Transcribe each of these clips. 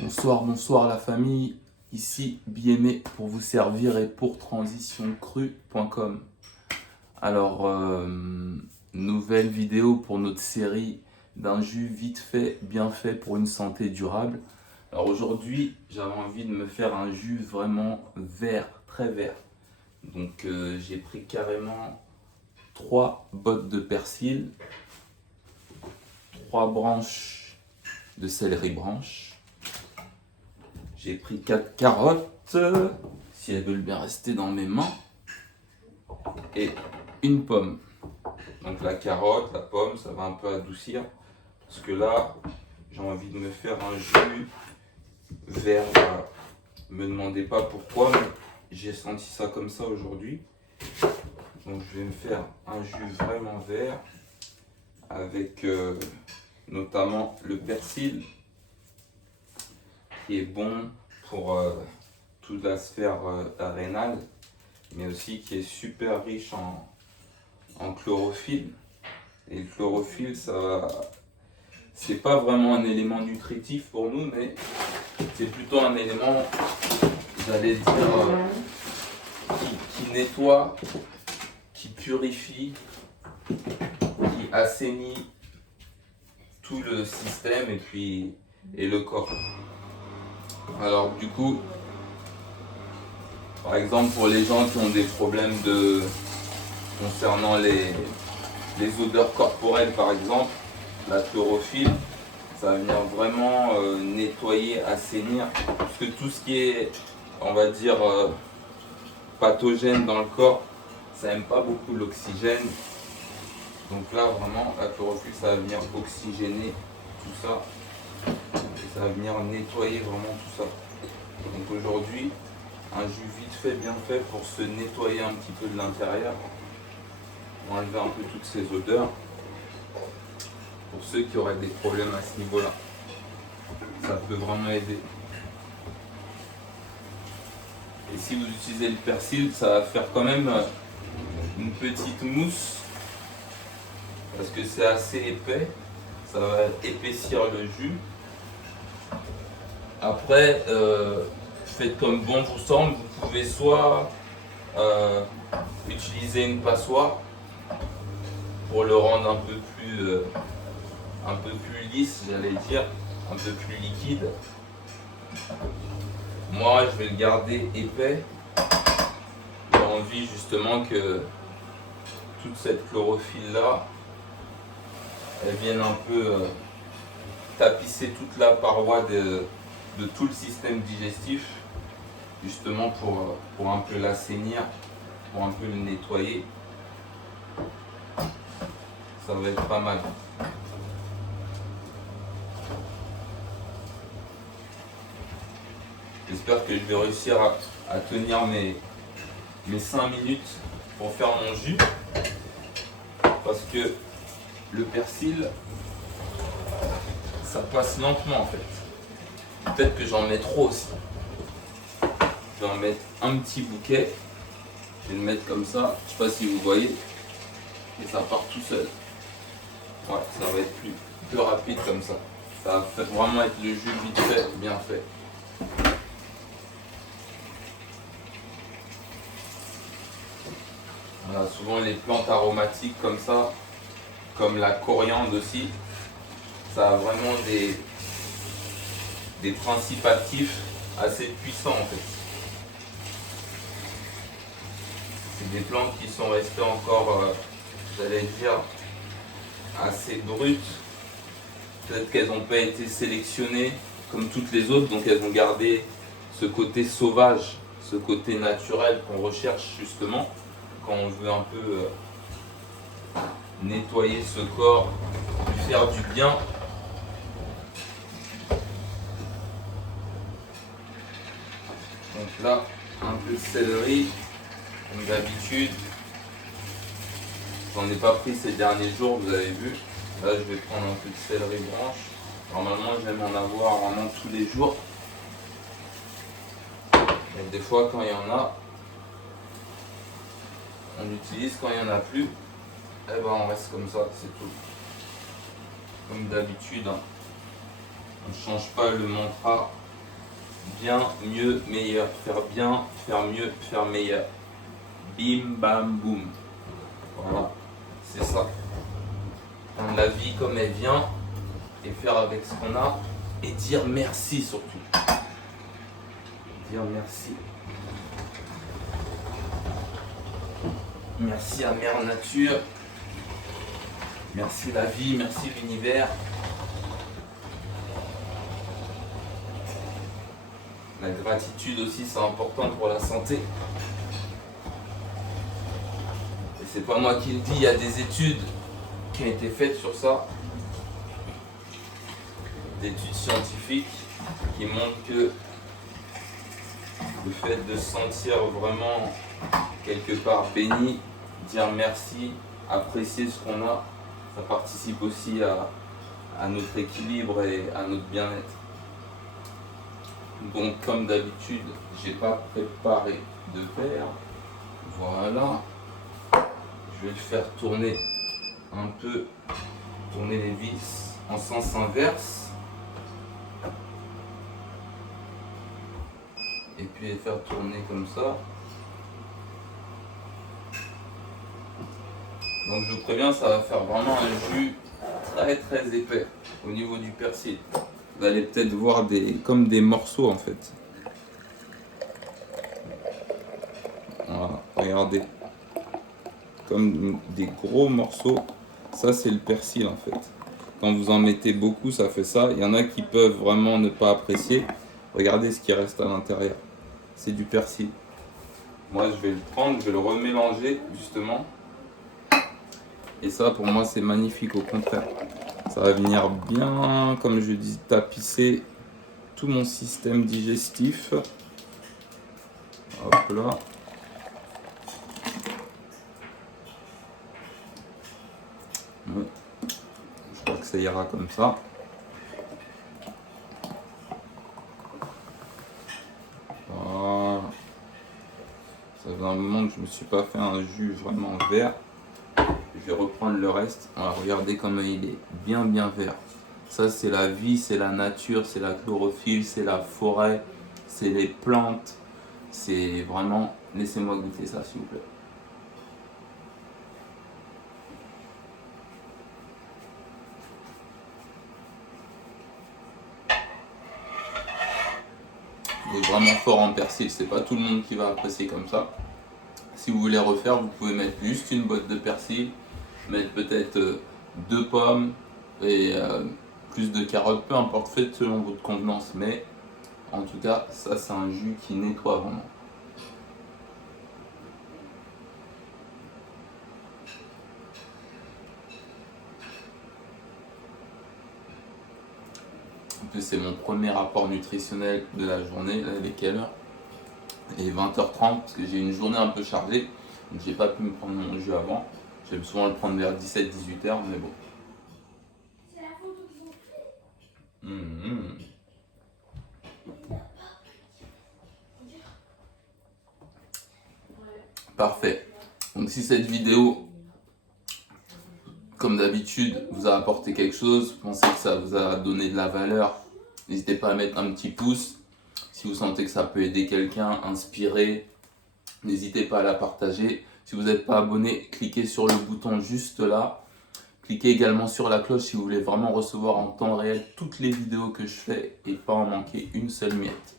Bonsoir, bonsoir la famille, ici Bien-Aimé pour vous servir et pour transitioncrue.com. Alors, nouvelle vidéo pour notre série d'un jus vite fait, bien fait pour une santé durable. Alors aujourd'hui, j'avais envie de me faire un jus vraiment vert, très vert. Donc j'ai pris carrément 3 bottes de persil, 3 branches de céleri branche. J'ai pris 4 carottes, si elles veulent bien rester dans mes mains, et une pomme. Donc la carotte, la pomme, ça va un peu adoucir, parce que là, j'ai envie de me faire un jus vert. Voilà. Me demandez pas pourquoi, mais j'ai senti ça comme ça aujourd'hui. Donc je vais me faire un jus vraiment vert, avec notamment le persil, qui est bon pour toute la sphère rénale, mais aussi qui est super riche en chlorophylle. Et le chlorophylle, c'est pas vraiment un élément nutritif pour nous, mais c'est plutôt un élément, j'allais dire, qui nettoie, qui purifie, qui assainit tout le système et le corps. Alors du coup, par exemple pour les gens qui ont des problèmes concernant les odeurs corporelles par exemple, la chlorophylle, ça va venir vraiment nettoyer, assainir, parce que tout ce qui est, on va dire, pathogène dans le corps, ça n'aime pas beaucoup l'oxygène. Donc là vraiment, la chlorophylle, ça va venir oxygéner tout ça, et ça va venir nettoyer vraiment tout ça. Donc aujourd'hui, un jus vite fait, bien fait pour se nettoyer un petit peu de l'intérieur, pour enlever un peu toutes ces odeurs, pour ceux qui auraient des problèmes à ce niveau-là. Ça peut vraiment aider. Et si vous utilisez le persil, ça va faire quand même une petite mousse, parce que c'est assez épais, ça va épaissir le jus. Après, faites comme bon vous semble, vous pouvez soit utiliser une passoire pour le rendre un peu plus lisse, j'allais dire, un peu plus liquide. Moi, je vais le garder épais. J'ai envie justement que toute cette chlorophylle là, elle vienne un peu tapisser toute la paroi de tout le système digestif, justement pour un peu l'assainir, pour un peu le nettoyer. Ça va être pas mal. J'espère que je vais réussir à tenir mes 5 minutes pour faire mon jus, parce que le persil, ça passe lentement en fait. Peut-être que j'en mets trop aussi. Je vais en mettre un petit bouquet. Je vais le mettre comme ça. Je sais pas si vous voyez. Et ça part tout seul. Ouais, ça va être plus rapide comme ça. Ça va vraiment être le jus vite fait, bien fait. Voilà, souvent les plantes aromatiques comme ça, comme la coriandre aussi, ça a vraiment des principes actifs assez puissants en fait. C'est des plantes qui sont restées encore, j'allais dire, assez brutes. Peut-être qu'elles n'ont pas été sélectionnées comme toutes les autres, donc elles ont gardé ce côté sauvage, ce côté naturel qu'on recherche justement quand on veut un peu nettoyer ce corps, lui faire du bien. Donc là, un peu de céleri, comme d'habitude. J'en ai pas pris ces derniers jours, vous avez vu. Là, je vais prendre un peu de céleri branche. Normalement, j'aime en avoir vraiment tous les jours. Et des fois, quand il y en a, on l'utilise. Quand il n'y en a plus, eh ben, on reste comme ça, c'est tout. Comme d'habitude, hein. On ne change pas le mantra bien, mieux, meilleur. Faire bien, faire mieux, faire meilleur. Bim, bam, boum. Voilà, c'est ça. Prendre la vie comme elle vient et faire avec ce qu'on a et dire merci surtout. Dire merci. Merci à Mère Nature. Merci la vie, merci l'univers. La gratitude aussi, c'est important pour la santé. Et c'est pas moi qui le dis, il y a des études qui ont été faites sur ça. Des études scientifiques qui montrent que le fait de se sentir vraiment quelque part béni, dire merci, apprécier ce qu'on a, ça participe aussi à notre équilibre et à notre bien-être. Donc comme d'habitude, j'ai pas préparé de verre. Voilà. Je vais le faire tourner un peu, tourner les vis en sens inverse. Et puis les faire tourner comme ça. Donc je vous préviens, ça va faire vraiment un jus très très épais au niveau du persil. Vous allez peut-être voir comme des morceaux en fait. Voilà, regardez. Comme des gros morceaux. Ça c'est le persil en fait. Quand vous en mettez beaucoup, ça fait ça. Il y en a qui peuvent vraiment ne pas apprécier. Regardez ce qui reste à l'intérieur. C'est du persil. Moi je vais le prendre, je vais le remélanger justement. Et ça pour moi c'est magnifique, au contraire. Ça va venir bien, comme je dis, tapisser tout mon système digestif. Hop là. Ouais. Je crois que ça ira comme ça. Voilà. Ça fait un moment que je ne me suis pas fait un jus vraiment vert. Je vais reprendre le reste. On va regarder comment il est bien vert. Ça c'est la vie, c'est la nature, c'est la chlorophylle, c'est la forêt, c'est les plantes. C'est vraiment... Laissez-moi goûter ça s'il vous plaît. Il est vraiment fort en persil, c'est pas tout le monde qui va apprécier comme ça. Si vous voulez refaire, vous pouvez mettre juste une botte de persil, mettre peut-être 2 pommes et plus de carottes, peu importe, faites selon votre convenance, mais en tout cas, ça c'est un jus qui nettoie vraiment. En plus, c'est mon premier apport nutritionnel de la journée. Là, il est quelle heure? Il est 20h30 parce que j'ai une journée un peu chargée, donc j'ai pas pu me prendre mon jus avant. J'aime souvent le prendre vers 17-18h, mais bon. C'est la photo qu'ils ont fait. Parfait. Donc si cette vidéo, comme d'habitude, vous a apporté quelque chose, pensez que ça vous a donné de la valeur, n'hésitez pas à mettre un petit pouce. Si vous sentez que ça peut aider quelqu'un, inspirer, n'hésitez pas à la partager. Si vous n'êtes pas abonné, cliquez sur le bouton juste là. Cliquez également sur la cloche si vous voulez vraiment recevoir en temps réel toutes les vidéos que je fais et pas en manquer une seule miette.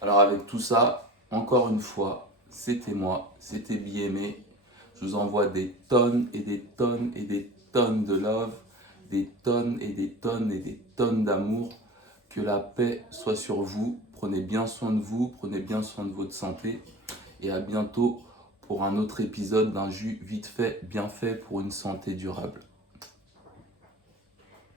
Alors avec tout ça, encore une fois, c'était moi, c'était BMA. Je vous envoie des tonnes et des tonnes et des tonnes de love, des tonnes et des tonnes et des tonnes d'amour. Que la paix soit sur vous. Prenez bien soin de vous, prenez bien soin de votre santé. Et à bientôt pour un autre épisode d'un jus vite fait, bien fait pour une santé durable.